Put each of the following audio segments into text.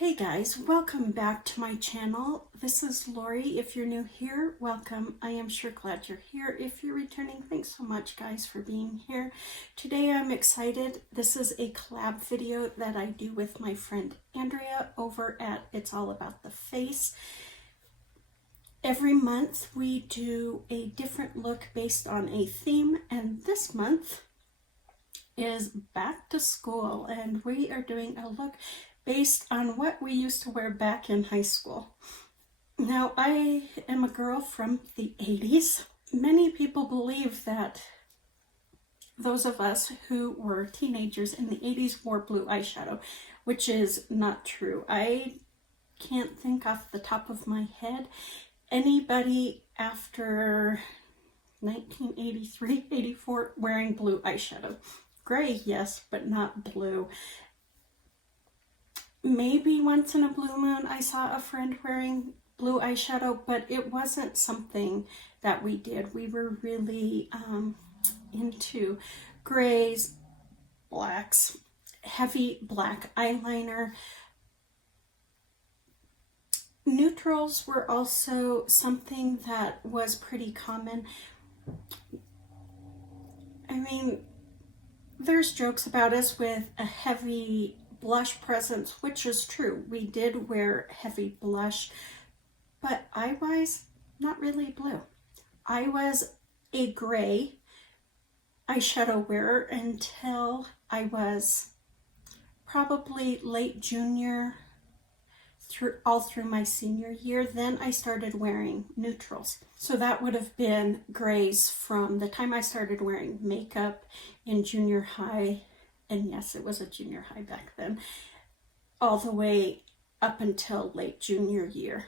Hey guys, welcome back to my channel. This is Lori. If you're new here, welcome. I am sure glad you're here. If you're returning, thanks so much guys for being here. Today I'm excited. This is a collab video that I do with my friend Andrea over at It's All About the Face. Every month we do a different look based on a theme, and this month is back to school, and we are doing a look based on what we used to wear back in high school. Now, I am a girl from the 80s. Many people believe that those of us who were teenagers in the 80s wore blue eyeshadow, which is not true. I can't think off the top of my head anybody after 1983, 84 wearing blue eyeshadow. Gray, yes, but not blue. Maybe once in a blue moon I saw a friend wearing blue eyeshadow, but it wasn't something that we did. We were really into grays, blacks, heavy black eyeliner. Neutrals were also something that was pretty common. I mean, there's jokes about us with a heavy blush presence, which is true. We did wear heavy blush, but eye-wise, not really blue. I was a gray eyeshadow wearer until I was probably late junior, all through my senior year. Then I started wearing neutrals. So that would have been grays from the time I started wearing makeup in junior high. And yes, it was a junior high back then, all the way up until late junior year,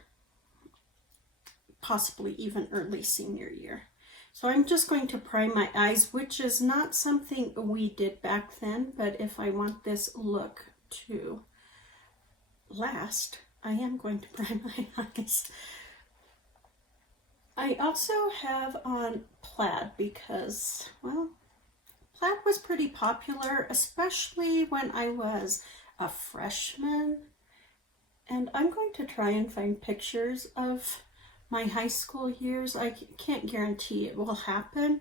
possibly even early senior year. So I'm just going to prime my eyes, which is not something we did back then, but if I want this look to last, I am going to prime my eyes. I also have on plaid because, well, plaid was pretty popular, especially when I was a freshman. And I'm going to try and find pictures of my high school years. I can't guarantee it will happen,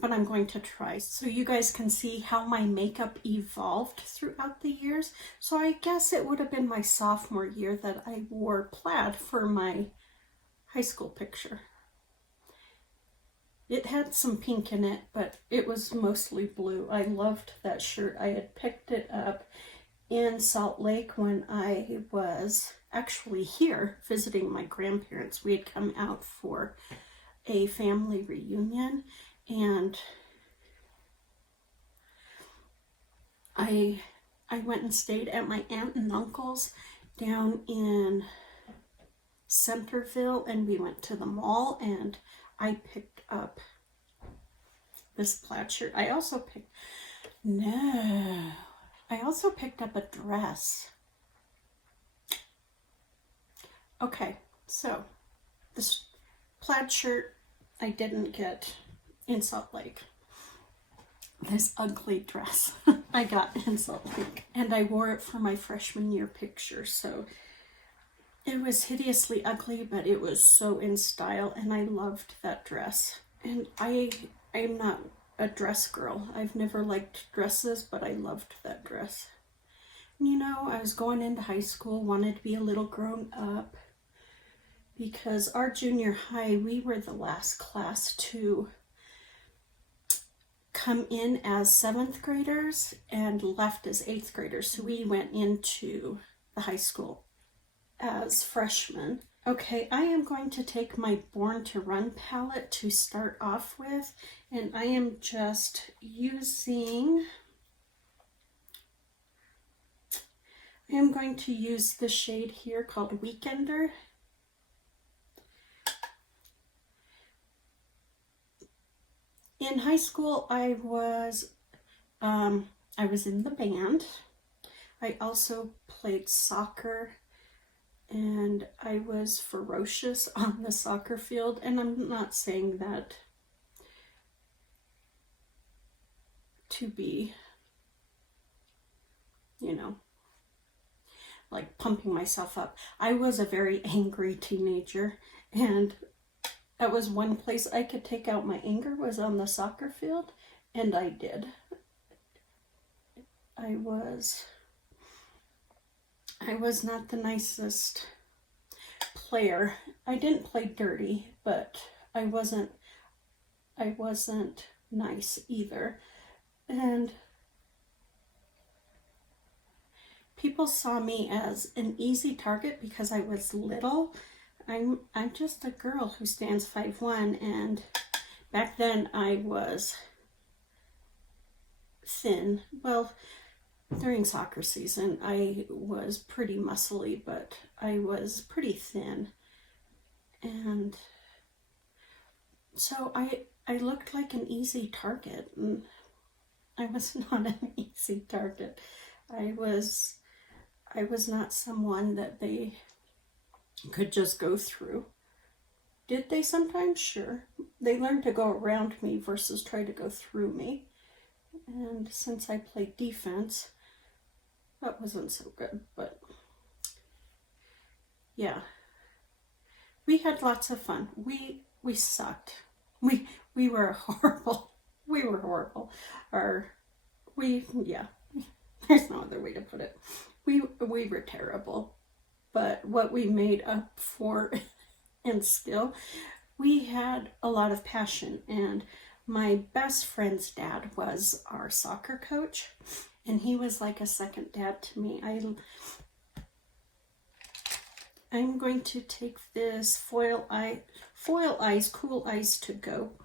but I'm going to try so you guys can see how my makeup evolved throughout the years. So I guess it would have been my sophomore year that I wore plaid for my high school picture. It had some pink in it, but it was mostly blue. I loved that shirt. I had picked it up in Salt Lake when I was actually here visiting my grandparents. We had come out for a family reunion, and I went and stayed at my aunt and uncle's down in Centerville, and we went to the mall, and I picked up this plaid shirt. I also picked up a dress. Okay, so this plaid shirt I didn't get in Salt Lake. This ugly dress I got in Salt Lake, and I wore it for my freshman year picture, so it was hideously ugly, but it was so in style, and I loved that dress. And I'm not a dress girl. I've never liked dresses, but I loved that dress. You know, I was going into high school, wanted to be a little grown up, because our junior high, we were the last class to come in as 7th graders and left as 8th graders. So we went into the high school as freshmen. Okay, I am going to take my Born to Run palette to start off with, and I am just using, I am going to use the shade here called Weekender. In high school, I was in the band. I also played soccer, and I was ferocious on the soccer field. And I'm not saying that to be, you know, like pumping myself up. I was a very angry teenager, and that was one place I could take out my anger, was on the soccer field, and I did. I was not the nicest player. I didn't play dirty, but I wasn't nice either. And people saw me as an easy target because I was little. I'm just a girl who stands 5'1", and back then I was thin. Well, during soccer season I was pretty muscly, but I was pretty thin. And so I looked like an easy target, and I was not an easy target. I was not someone that they could just go through. Did they sometimes? Sure. They learned to go around me versus try to go through me. And since I played defense, that wasn't so good. But yeah, we had lots of fun. We sucked. We were horrible. We were horrible. Yeah, there's no other way to put it. We were terrible. But what we made up for in skill, we had a lot of passion. And my best friend's dad was our soccer coach, and he was like a second dad to me. I'm going to take this Foil Eyes Cool Eyes to Go,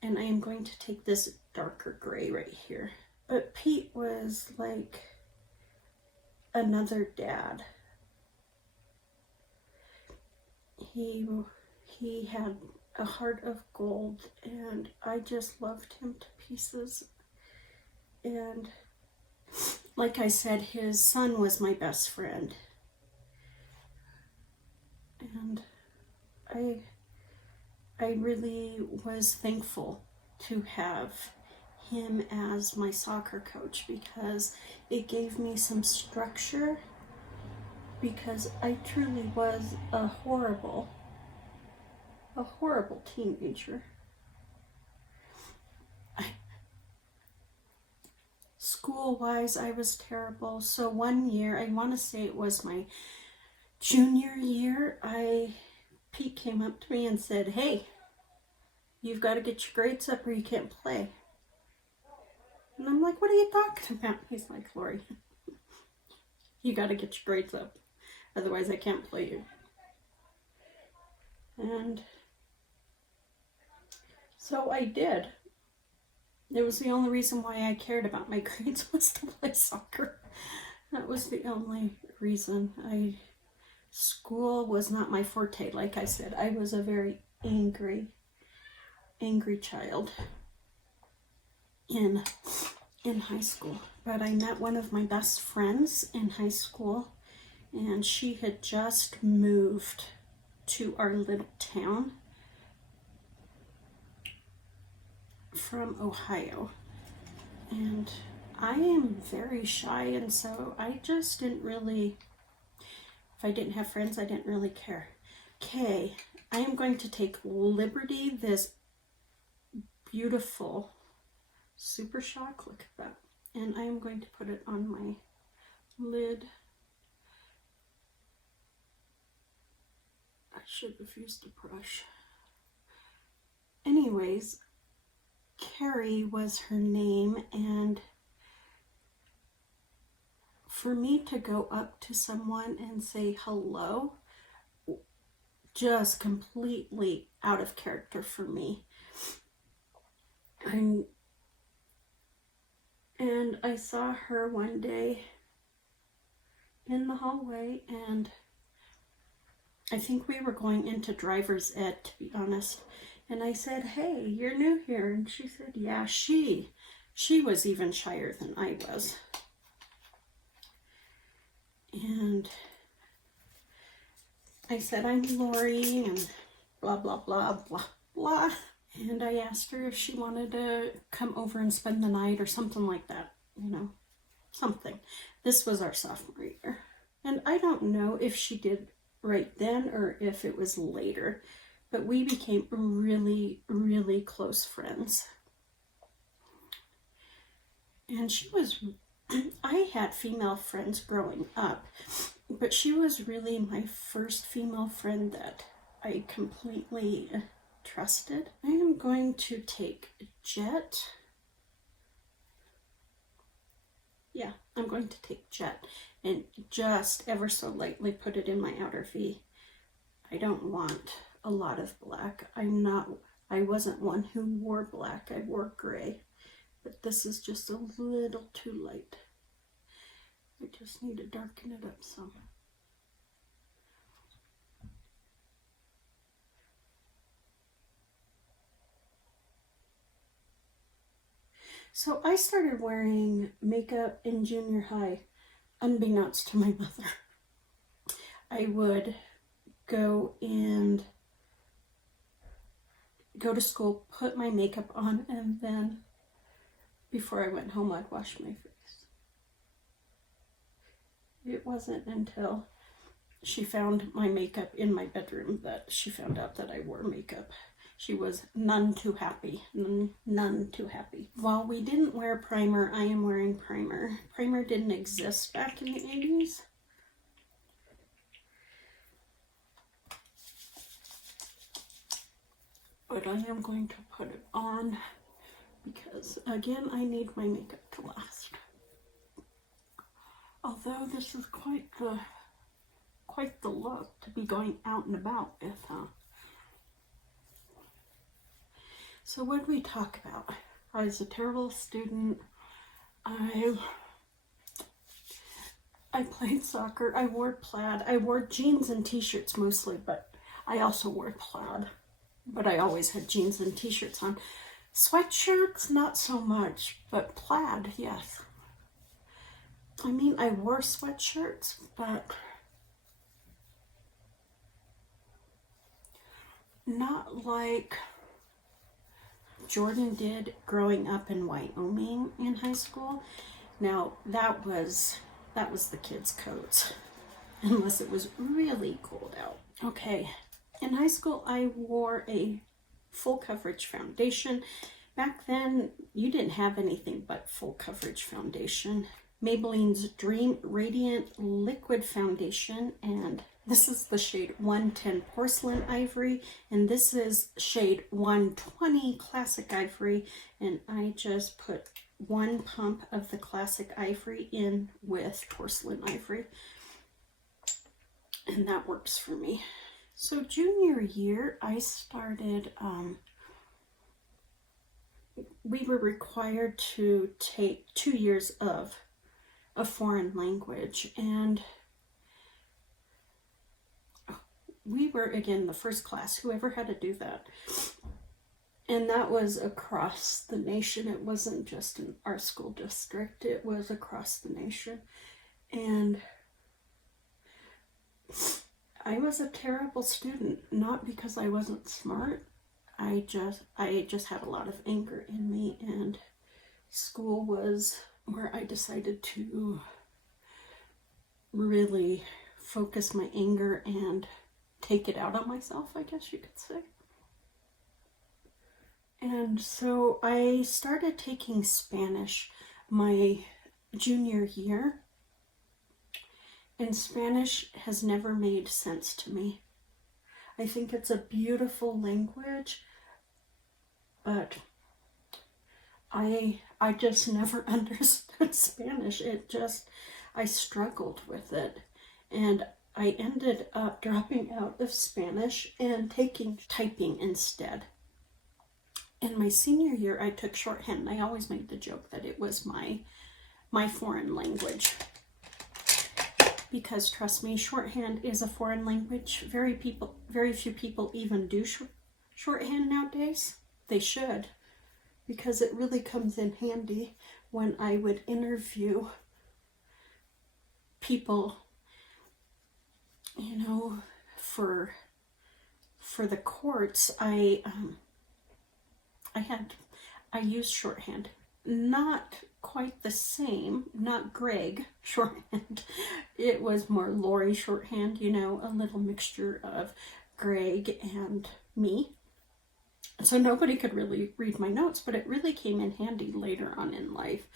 and I am going to take this darker gray right here. But Pete was like another dad. He had a heart of gold, and I just loved him to pieces. And like I said, his son was my best friend. And I really was thankful to have him as my soccer coach, because it gave me some structure, because I truly was a horrible teenager. School-wise, I was terrible. So one year, I want to say it was my junior year, Pete came up to me and said, "Hey, you've got to get your grades up or you can't play." And I'm like, "What are you talking about?" He's like, "Lori, you got to get your grades up. Otherwise I can't play you." And so I did. It was the only reason why I cared about my grades, was to play soccer. That was the only reason. School was not my forte. Like I said, I was a very angry child in high school. But I met one of my best friends in high school, and she had just moved to our little town from Ohio. And I am very shy, and so I just didn't really, if I didn't have friends, I didn't really care. Okay, I am going to take Liberty, this beautiful Super Shock, look at that, and I am going to put it on my lid. I should have used a brush. Anyways, Carrie was her name, and for me to go up to someone and say hello, just completely out of character for me. And I saw her one day in the hallway, and I think we were going into driver's ed, to be honest. And I said, "Hey, you're new here." And she said, "Yeah." She was even shyer than I was. And I said, "I'm Lori," and blah, blah, blah, blah, blah. And I asked her if she wanted to come over and spend the night or something like that, you know, something. This was our sophomore year. And I don't know if she did right then or if it was later, but we became really, really close friends. And she was, I had female friends growing up, but she was really my first female friend that I completely trusted. I am going to take Jet. Yeah, I'm going to take Jet and just ever so lightly put it in my outer V. I don't want a lot of black. I wasn't one who wore black. I wore gray, but this is just a little too light. I just need to darken it up some. So I started wearing makeup in junior high, unbeknownst to my mother. I would go to school, put my makeup on, and then before I went home, I'd wash my face. It wasn't until she found my makeup in my bedroom that she found out that I wore makeup. She was none too happy. None too happy. While we didn't wear primer, I am wearing primer. Primer didn't exist back in the 80s. But I am going to put it on because, again, I need my makeup to last. Although this is quite the look to be going out and about with, huh? So what did we talk about? I was a terrible student. I played soccer. I wore plaid. I wore jeans and t-shirts mostly, but I also wore plaid. But I always had jeans and t-shirts on. Sweatshirts, not so much, but plaid, yes. I mean, I wore sweatshirts, but not like Jordan did growing up in Wyoming in high school. Now, that was the kids' coats, unless it was really cold out. Okay, in high school, I wore a full coverage foundation. Back then, you didn't have anything but full coverage foundation. Maybelline's Dream Radiant Liquid Foundation, and this is the shade 110 Porcelain Ivory, and this is shade 120 Classic Ivory, and I just put one pump of the Classic Ivory in with Porcelain Ivory, and that works for me. So junior year, I started, we were required to take 2 years of a foreign language, and we were, again, the first class, whoever had to do that. And that was across the nation. It wasn't just in our school district, it was across the nation. And I was a terrible student, not because I wasn't smart. I just had a lot of anger in me, and school was where I decided to really focus my anger and take it out on myself, I guess you could say. And so I started taking Spanish my junior year, and Spanish has never made sense to me. I think it's a beautiful language, but I just never understood Spanish. I struggled with it, and I ended up dropping out of Spanish and taking typing instead. In my senior year, I took shorthand, and I always made the joke that it was my foreign language. Because trust me, shorthand is a foreign language. Very few people even do shorthand nowadays. They should, because it really comes in handy when I would interview people, you know, for the courts. I used shorthand, not quite the same, not Greg shorthand. It was more Lori shorthand, you know, a little mixture of Greg and me. So nobody could really read my notes, but it really came in handy later on in life.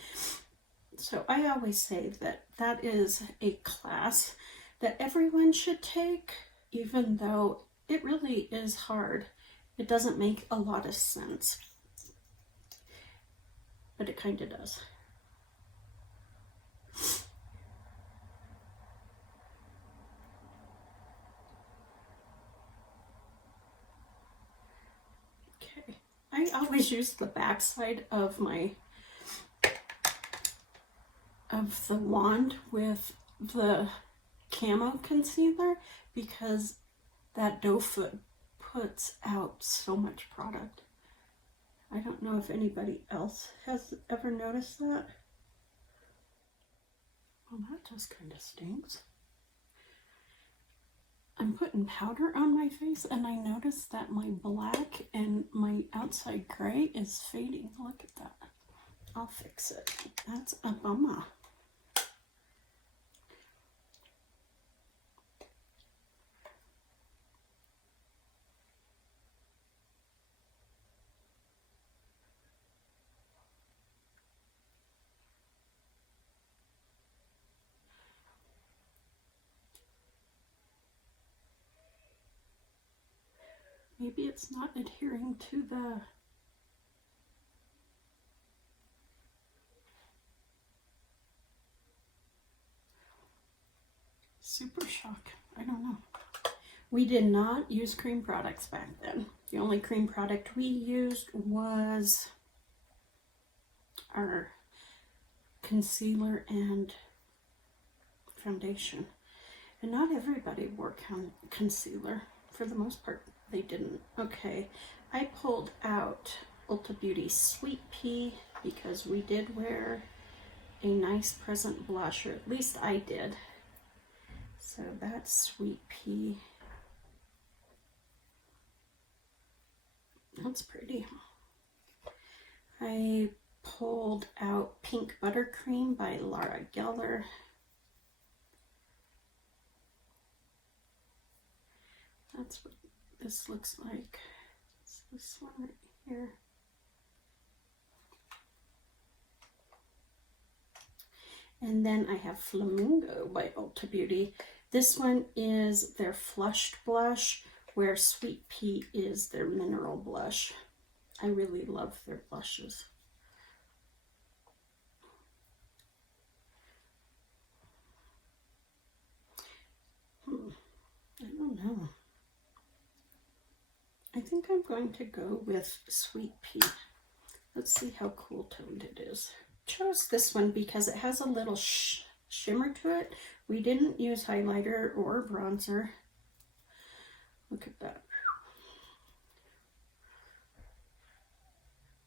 So I always say that that is a class that everyone should take, even though it really is hard. It doesn't make a lot of sense, but it kind of does. Okay, I always use the back side of the wand with the camo concealer because that doe foot puts out so much product. I don't know if anybody else has ever noticed that. Well, that just kind of stinks. I'm putting powder on my face and I noticed that my black and my outside gray is fading. Look at that. I'll fix it. That's a bummer. Maybe it's not adhering to the Super Shock. I don't know. We did not use cream products back then. The only cream product we used was our concealer and foundation. And not everybody wore concealer. For the most part, they didn't. Okay, I pulled out Ulta Beauty Sweet Pea because we did wear a nice present blush, or at least I did. So that's Sweet Pea. That's pretty. I pulled out Pink Buttercream by Laura Geller. That's what this looks like. It's this one right here. And then I have Flamingo by Ulta Beauty. This one is their flushed blush, where Sweet Pea is their mineral blush. I really love their blushes. I don't know. I think I'm going to go with Sweet Pea. Let's see how cool toned it is. Chose this one because it has a little shimmer to it. We didn't use highlighter or bronzer. Look at that.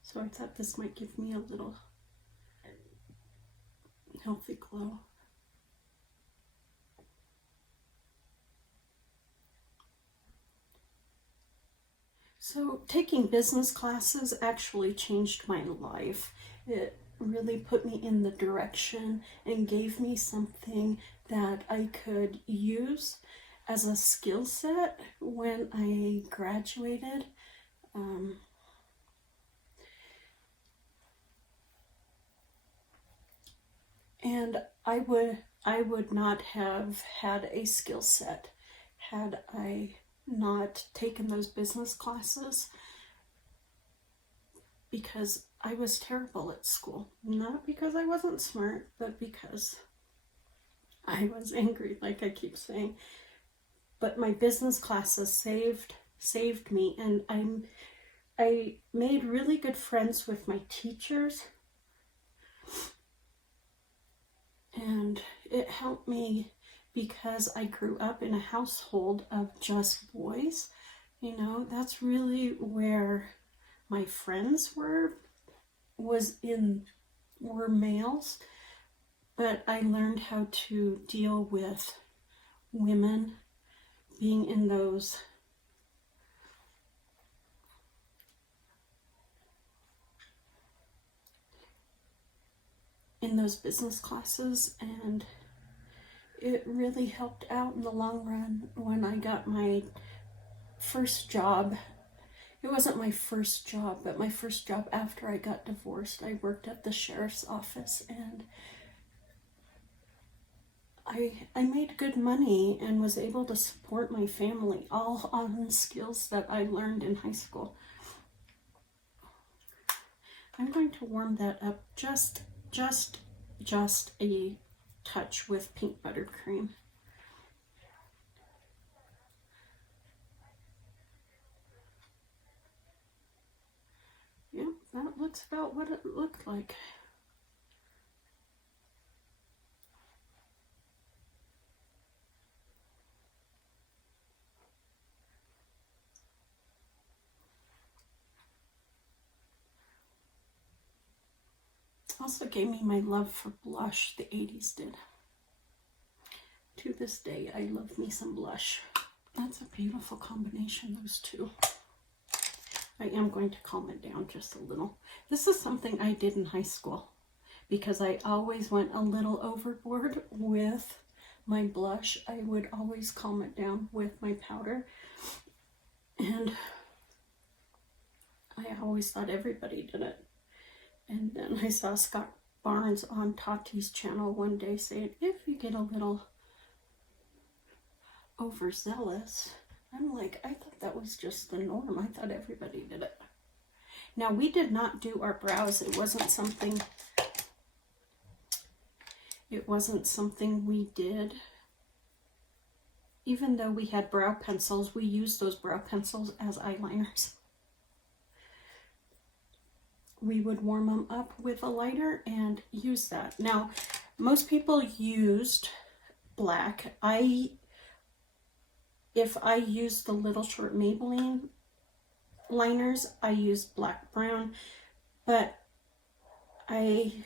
So I thought this might give me a little healthy glow. So taking business classes actually changed my life. It really put me in the direction and gave me something that I could use as a skill set when I graduated. And I would not have had a skill set had I not taken those business classes, because I was terrible at school. Not because I wasn't smart, but because I was angry, like I keep saying. But my business classes saved me, and I made really good friends with my teachers, and it helped me because I grew up in a household of just boys. You know, that's really where my friends were males, but I learned how to deal with women being in those in those business classes, and it really helped out in the long run when I got my first job. It wasn't my first job, but my first job after I got divorced. I worked at the sheriff's office, and I made good money and was able to support my family, all on skills that I learned in high school. I'm going to warm that up just a touch with pink buttercream. Yeah, that looks about what it looked like. Also gave me my love for blush. The 80s did. To this day, I love me some blush. That's a beautiful combination, those two. I am going to calm it down just a little. This is something I did in high school because I always went a little overboard with my blush. I would always calm it down with my powder. And I always thought everybody did it. And then I saw Scott Barnes on Tati's channel one day saying, if you get a little overzealous, I'm like, I thought that was just the norm. I thought everybody did it. Now, we did not do our brows. It wasn't something we did. Even though we had brow pencils, we used those brow pencils as eyeliners. We would warm them up with a lighter and use that. Now, most people used black. If I use the Little Short Maybelline liners, I use black brown, but I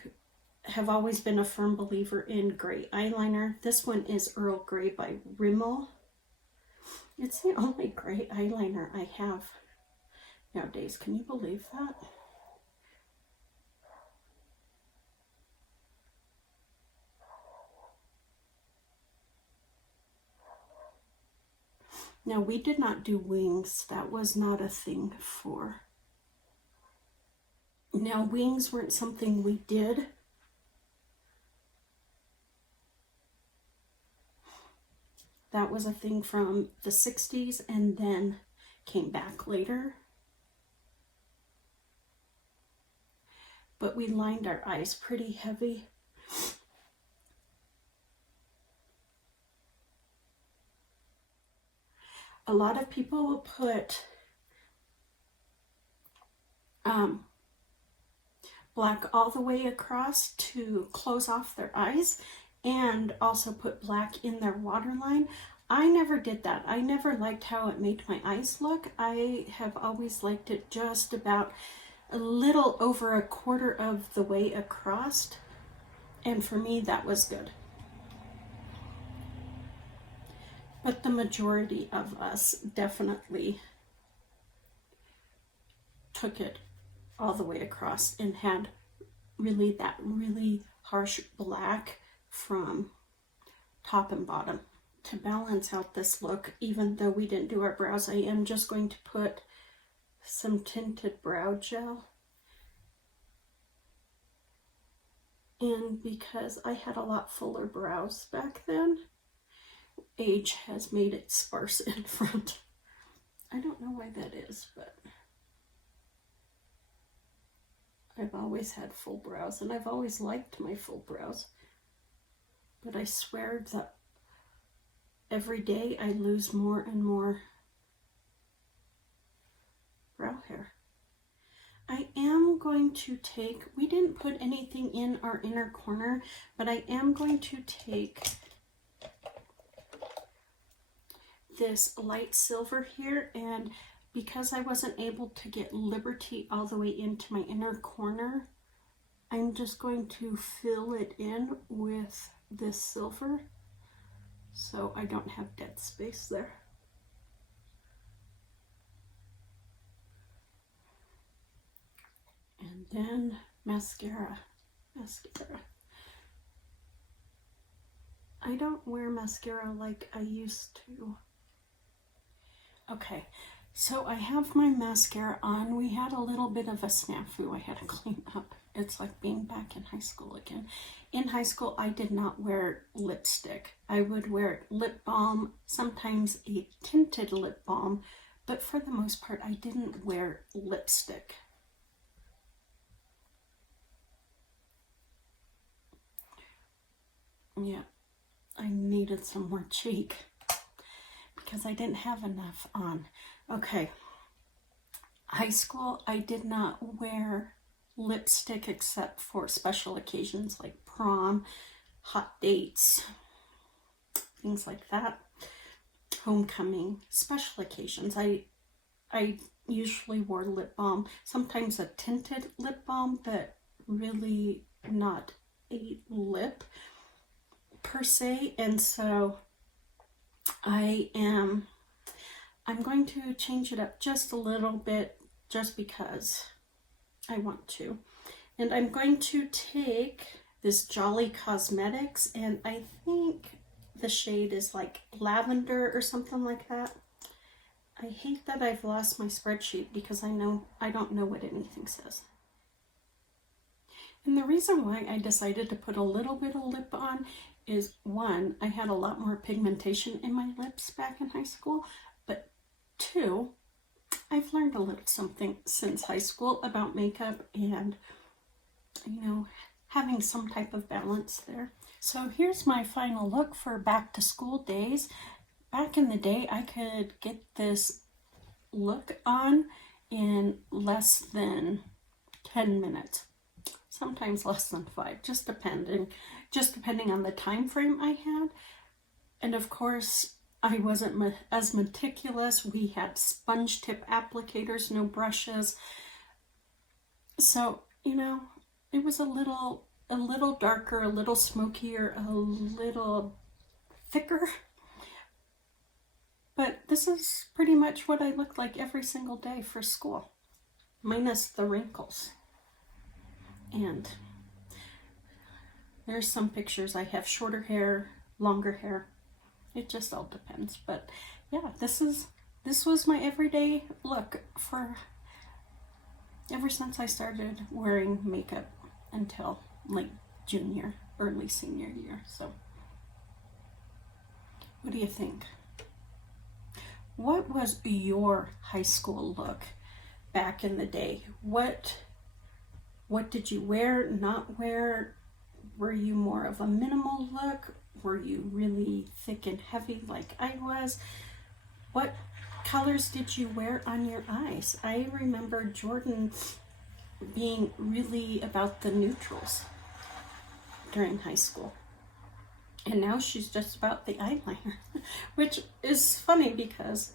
have always been a firm believer in gray eyeliner. This one is Earl Grey by Rimmel. It's the only gray eyeliner I have nowadays. Can you believe that? Now, we did not do wings. That was not a thing for. Now, wings weren't something we did. That was a thing from the 60s and then came back later. But we lined our eyes pretty heavy. A lot of people will put black all the way across to close off their eyes and also put black in their waterline. I never did that. I never liked how it made my eyes look. I have always liked it just about a little over a quarter of the way across, and for me that was good. But the majority of us definitely took it all the way across and had that really harsh black from top and bottom. To balance out this look, even though we didn't do our brows, I am just going to put some tinted brow gel in because I had a lot fuller brows back then. Age has made it sparse in front. I don't know why that is, but I've always had full brows and I've always liked my full brows. But I swear that every day I lose more and more brow hair. I am going to take, we didn't put anything in our inner corner, but I am going to take this light silver here, and because I wasn't able to get Liberty all the way into my inner corner, I'm just going to fill it in with this silver so I don't have dead space there. And then mascara. I don't wear mascara like I used to. Okay, so I have my mascara on. We had a little bit of a snafu I had to clean up. It's like being back in high school again. In high school, I did not wear lipstick. I would wear lip balm, sometimes a tinted lip balm, but for the most part, I didn't wear lipstick. Yeah, I needed some more cheek because I didn't have enough on. Okay, high school, I did not wear lipstick except for special occasions like prom, hot dates, things like that, homecoming, special occasions. I usually wore lip balm, sometimes a tinted lip balm, but really not a lip per se. And so I'm going to change it up just a little bit just because I want to. And I'm going to take this Jolly Cosmetics, and I think the shade is like lavender or something like that. I hate that I've lost my spreadsheet because I don't know what anything says. And the reason why I decided to put a little bit of lip on is, one, I had a lot more pigmentation in my lips back in high school, but two, I've learned a little something since high school about makeup and, having some type of balance there. So here's my final look for back to school days. Back in the day, I could get this look on in less than 10 minutes. Sometimes less than 5, just depending on the time frame I had. And of course, I wasn't as meticulous. We had sponge tip applicators, no brushes. So, it was a little darker, a little smokier, a little thicker. But this is pretty much what I look like every single day for school, minus the wrinkles. And there's some pictures. I have shorter hair, longer hair. It just all depends. But yeah, this was my everyday look for ever since I started wearing makeup until like junior, early senior year. So what do you think? What was your high school look back in the day? What did you wear, not wear? Were you more of a minimal look? Were you really thick and heavy like I was? What colors did you wear on your eyes? I remember Jordan being really about the neutrals during high school. And now she's just about the eyeliner, which is funny because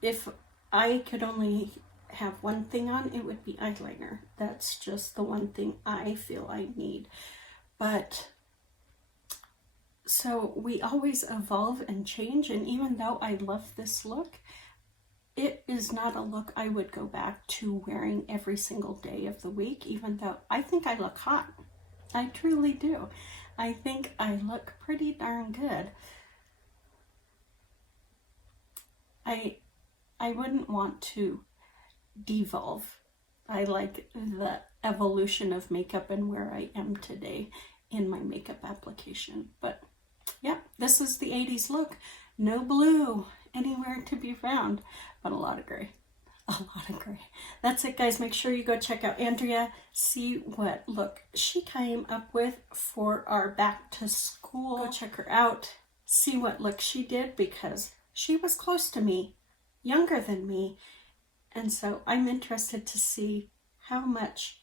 if I could only have one thing on, it would be eyeliner. That's just the one thing I feel I need. But so we always evolve and change, and even though I love this look, it is not a look I would go back to wearing every single day of the week, even though I think I look hot. I truly do. I think I look pretty darn good. I wouldn't want to devolve. I like the evolution of makeup and where I am today in my makeup application. But yeah, this is the 80s look. No blue anywhere to be found, but a lot of gray. A lot of gray. That's it, guys. Make sure you go check out Andrea, see what look she came up with for our back to school. Go check her out, see what look she did, because she was close to me, younger than me, and so I'm interested to see how much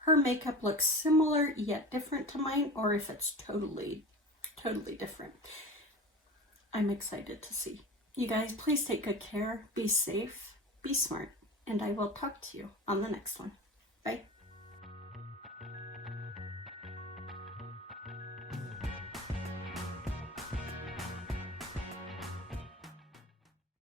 her makeup looks similar yet different to mine, or if it's totally different. I'm excited to see. You guys, please take good care, be safe, be smart, and I will talk to you on the next one. Bye.